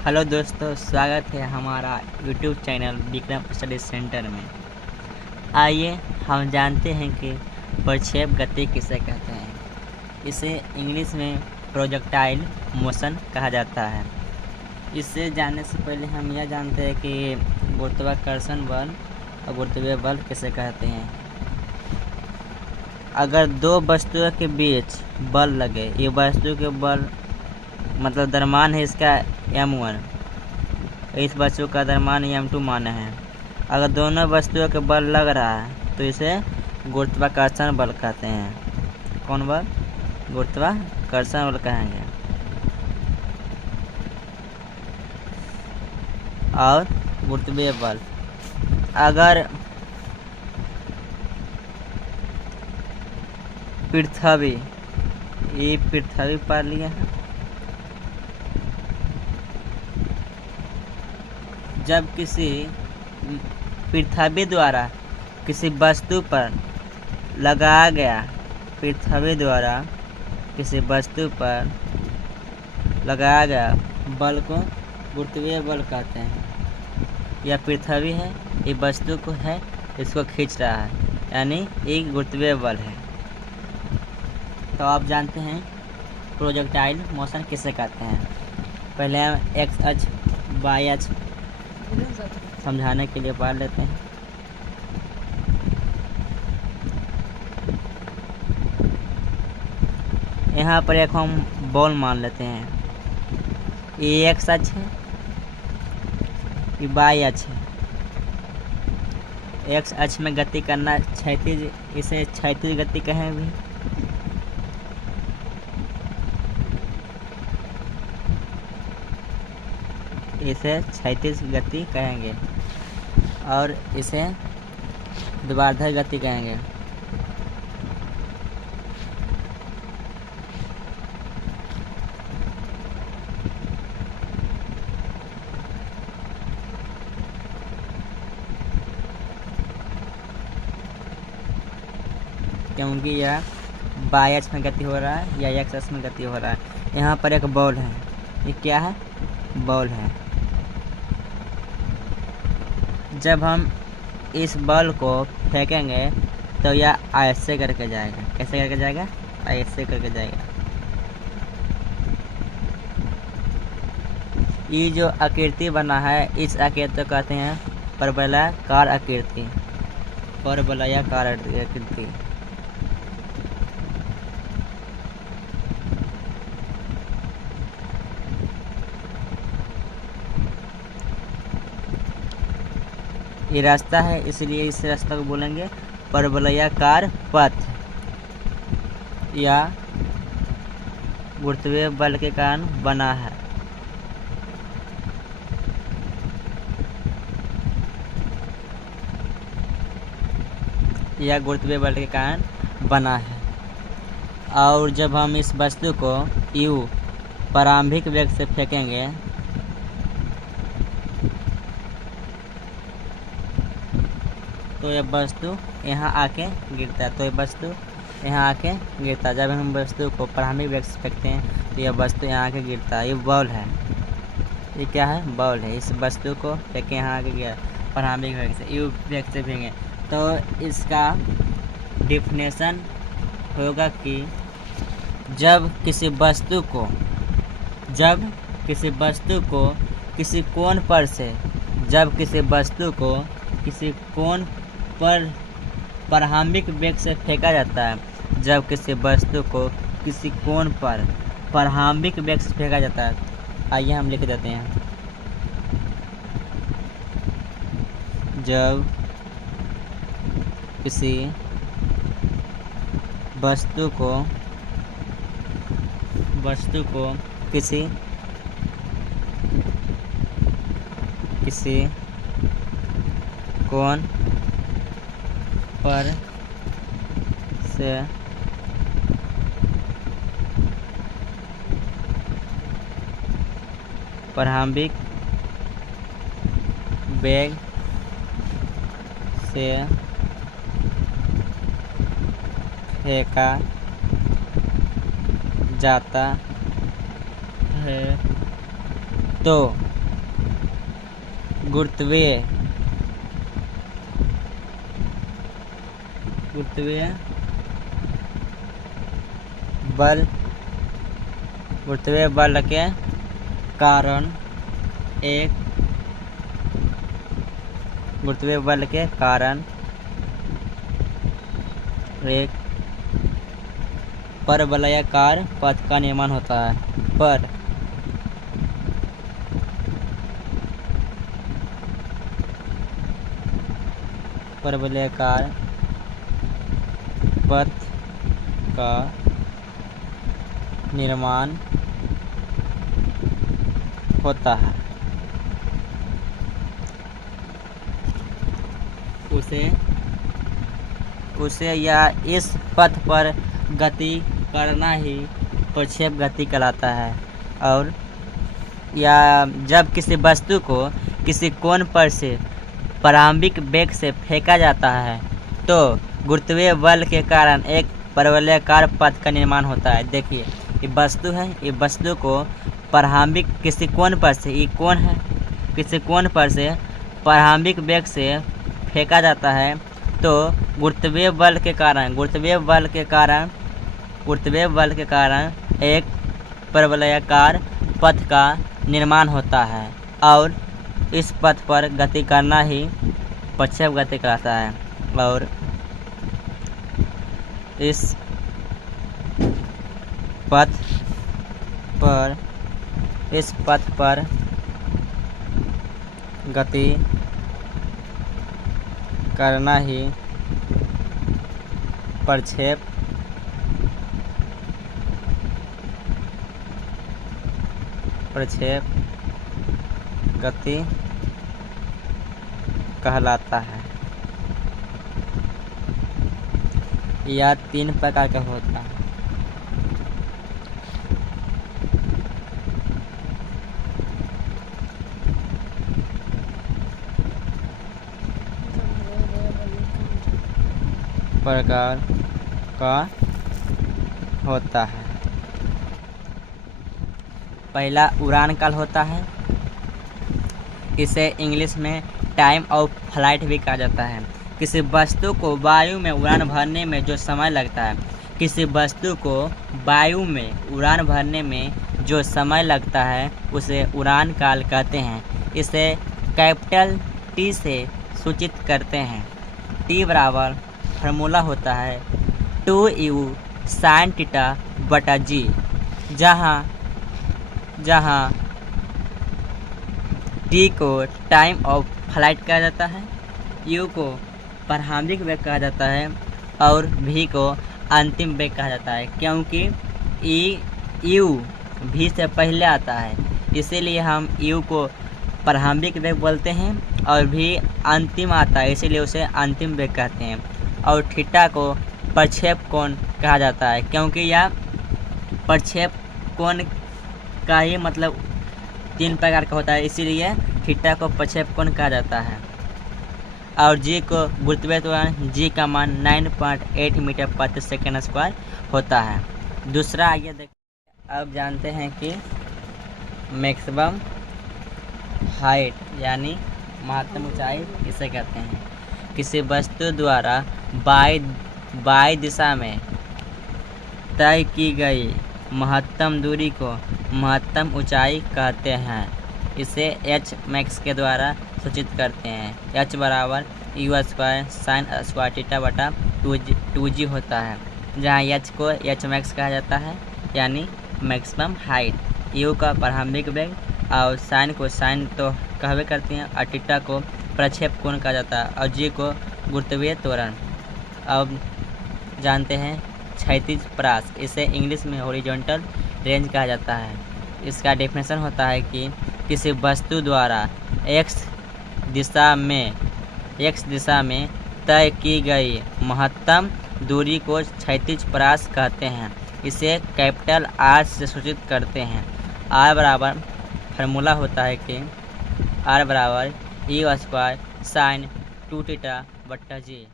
Hello दोस्तों, स्वागत है हमारा YouTube channel Vikram study centre में। आइए हम जानते हैं कि प्रक्षेप गति किसे कहते हैं। इसे इंग्लिश में प्रोजेक्टाइल मोशन कहा जाता है। इससे जानने से पहले हम यह जानते हैं कि गुरुत्वाकर्षण बल और गुरुत्वीय बल किसे कहते हैं। अगर दो वस्तुओं के बीच बल लगे, ये वस्तु के बल मतलब द्रव्यमान है इसका m1, इस वस्तु का द्रव्यमान m2 माना है। अगर दोनों वस्तुओं के बल लग रहा है तो इसे गुरुत्वाकर्षण बल कहते हैं। कौन बल? गुरुत्वाकर्षण बल कहेंगे। और गुरुत्वीय बल, अगर पृथ्वी, ये पृथ्वी पर लिया है, जब किसी पृथ्वी द्वारा किसी वस्तु पर लगाया गया, पृथ्वी द्वारा किसी वस्तु पर लगाया गया बल को गुरुत्वीय बल कहते हैं। यह पृथ्वी है, ये वस्तु को है, इसको खींच रहा है, यानी एक गुरुत्वीय बल है। तो आप जानते हैं प्रोजेक्टाइल मोशन किसे कहते हैं। पहले हम एक्स अक्ष वाई अक्ष समझाने के लिए पढ़ लेते हैं। यहाँ पर एक हम बॉल मान लेते हैं, ये एक्स अक्ष है, ये वाई अक्ष है। एक्स अक्ष में गति करना क्षैतिज, इसे क्षैतिज गति कहें भी। इसे क्षैतिज गति कहेंगे और इसे ध्रुवाधार गति कहेंगे। क्योंकि यह वाई अक्ष में गति हो रहा है या एक्स अक्ष में गति हो रहा है। यहाँ पर एक बॉल है, ये क्या है? बॉल है। जब हम इस बॉल को फेंकेंगे तो यह ऐसे करके जाएगा। कैसे करके जाएगा? ऐसे करके जाएगा। ये जो आकृति बना है, इस आकृति को कहते हैं परवलयाकार आकृति। परवलयाकार आकृति। ये रास्ता है, इसलिए इस रास्ता को बोलेंगे परवलयाकार पथ, या गुरुत्वीय बल के कारण बना है। यह गुरुत्वीय बल के कारण बना है। और जब हम इस वस्तु को u प्रारंभिक वेग से फेंकेंगे तो यह वस्तु यहाँ आके गिरता है। जब हम वस्तु को प्रारंभिक वेग से फेंकते हैं तो यह वस्तु यहाँ आके गिरता है। ये बॉल है, ये क्या है? बॉल है। इस वस्तु को फेंके यहाँ आके गिरा प्रारंभिक वेग से, यू वेग से फेंके तो इसका डिफिनेशन होगा कि जब किसी वस्तु को किसी कोण पर प्रारंभिक वेग से फेंका जाता है। जब किसी वस्तु को किसी कोण पर प्रारंभिक वेग से फेंका जाता है, आइए हम लिख देते हैं। जब किसी वस्तु को किसी कोण पर से प्रारंभिक वेग से फेंका जाता है तो गुरुत्वीय बल के कारण एक परवलयाकार पथ का निर्माण होता है। परवलयाकार पथ का निर्माण होता है। उसे या इस पथ पर गति करना ही प्रक्षेप गति कहलाता है। और या जब किसी वस्तु को किसी कोण पर से प्रारंभिक वेग से फेंका जाता है तो गुरुत्वीय बल के कारण एक परवलयाकार पथ का निर्माण होता है। देखिए ये वस्तु है, ये वस्तु को प्रारंभिक किसी कोण पर से, ये कोण है, किसी कोण पर से प्रारंभिक वेग से फेंका जाता है तो गुरुत्वीय बल के कारण एक परवलयाकार पथ का निर्माण होता है। और इस पथ पर गति करना ही प्रक्षेप गति कहलाता है। और इस पथ पर गति करना ही प्रक्षेप गति कहलाता है। यह 3 प्रकार का होता है। प्रकार का होता है। पहला उड़ान काल होता है। इसे इंग्लिश में टाइम ऑफ फ्लाइट भी कहा जाता है। किसी वस्तु को वायु में उड़ान भरने में जो समय लगता है, उसे उड़ान काल कहते हैं। इसे कैपिटल टी से सूचित करते हैं। टी बराबर फार्मूला होता है 2u sin θ/g, जहाँ टी को टाइम ऑफ फ्लाइट कहा जाता है, यू को प्रारंभिक वेग कहा जाता है और भी को अंतिम वेग कहा जाता है। क्योंकि यू भी से पहले आता है, इसीलिए हम यू को प्रारंभिक वेग बोलते हैं और भी अंतिम आता है, इसीलिए उसे अंतिम वेग कहते हैं। और थीटा को प्रक्षेप कोण कहा जाता है, क्योंकि यह प्रक्षेप कोण का ही मतलब 3 प्रकार का होता है, इसीलिए थीटा को प्रक्षेप कोण कहा जाता है। और जी को गुरुत्वीय त्वरण, जी का मान 9.8 मीटर प्रति सेकंड स्क्वायर होता है। दूसरा आइए देखिए, अब जानते हैं कि मैक्सिमम हाइट यानी महत्तम ऊंचाई किसे कहते हैं। किसी वस्तु द्वारा बाई दिशा में तय की गई महत्तम दूरी को महत्तम ऊंचाई कहते हैं। इसे एच मैक्स के द्वारा सूचित करते हैं। एच बराबर you square sine square theta बटा 2g होता है, जहाँ एच को एच मैक्स कहा जाता है यानी मैक्सिमम हाइट। यू का प्रारंभिक वेग और साइन को साइन तो कहवे करते हैं और थीटा को प्रक्षेप कोण कहा जाता है और जी को गुरुत्वीय त्वरण। अब जानते हैं क्षैतिज परास, इसे इंग्लिश में हॉरिजॉन्टल रेंज कहा जाता है। इसका डेफिनेशन होता है कि किसी वस्तु द्वारा x दिशा में तय की गई महत्तम दूरी को क्षैतिज परास कहते हैं। इसे कैपिटल R से सूचित करते हैं। R बराबर फार्मूला होता है कि R बराबर यू स्क्वायर साइन 2 थीटा बटा जी।